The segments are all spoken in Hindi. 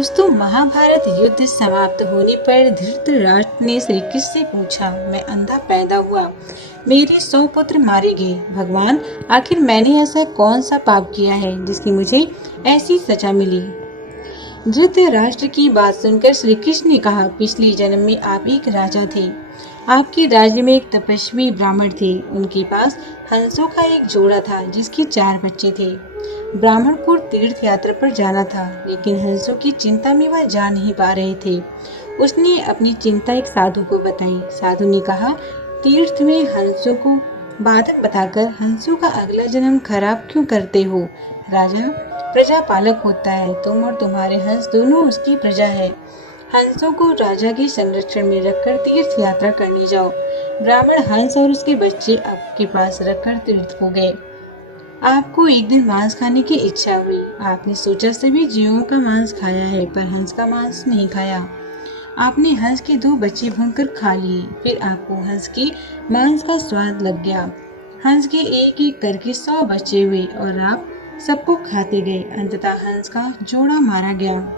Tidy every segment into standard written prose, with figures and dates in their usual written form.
दोस्तों, महाभारत युद्ध समाप्त होने पर धृतराष्ट्र ने श्री कृष्ण से पूछा, मैं अंधा पैदा हुआ, मेरे 100 पुत्र मारे गए। भगवान, आखिर मैंने ऐसा कौन सा पाप किया है जिसकी मुझे ऐसी सजा मिली? धृतराष्ट्र की बात सुनकर श्री कृष्ण ने कहा, पिछले जन्म में आप एक राजा थे। आपके राज्य में एक तपस्वी ब्राह्मण थे। उनके पास हंसों का एक जोड़ा था जिसके 4 बच्चे थे। ब्राह्मण को तीर्थ यात्रा पर जाना था, लेकिन हंसों की चिंता में वह जा नहीं पा रहे थे। उसने अपनी चिंता एक साधु को बताई। साधु ने कहा, तीर्थ में हंसों को बाधक बताकर हंसों का अगला जन्म खराब क्यों करते हो? राजा प्रजा पालक होता है, तुम और तुम्हारे हंस दोनों उसकी प्रजा है। हंसों को राजा के संरक्षण में रखकर तीर्थ यात्रा करने जाओ। ब्राह्मण हंस और उसके बच्चे आपके पास रखकर तीर्थ हो गए। आपको एक दिन मांस खाने की इच्छा हुई। आपने सोचा सभी जीवों का मांस खाया है, पर हंस का मांस नहीं खाया। आपने हंस के 2 बच्चे भूनकर खा लिए। फिर आपको हंस के मांस का स्वाद लग गया। हंस के एक एक करके 100 बच्चे हुए और आप सबको खाते गए। अंततः हंस का जोड़ा मारा गया।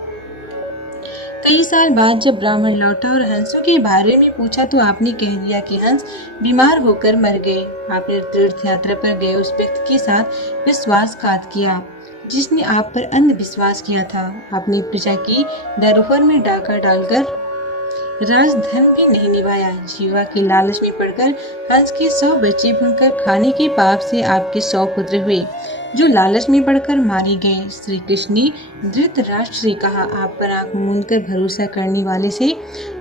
कई साल बाद जब ब्राह्मण लौटा और हंसों के बारे में पूछा तो आपने कह दिया कि हंस बीमार होकर मर गए। आपने तीर्थ यात्रा पर गए उस व्यक्ति के साथ विश्वासघात किया जिसने आप पर अंधविश्वास किया था। आपने प्रजा की धरोहर में डाका डालकर राजधर्म भी नहीं निभाया। जीवा के लालच में पड़कर हंस के 100 बच्चे भूनकर खाने के पाप से आपके 100 पुत्र हुए, जो लालच में पड़कर मारे गए। श्री कृष्ण ने धृतराष्ट्र से कहा, आप पर आंख मूंद कर भरोसा करने वाले से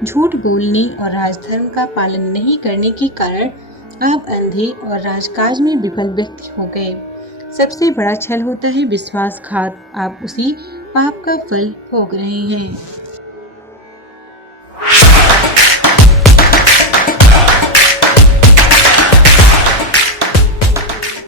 झूठ बोलने और राजधर्म का पालन नहीं करने के कारण आप अंधे और राजकाज में विफल व्यक्ति हो गए। सबसे बड़ा छल होता है विश्वासघात। आप उसी पाप का फल भोग रहे हैं।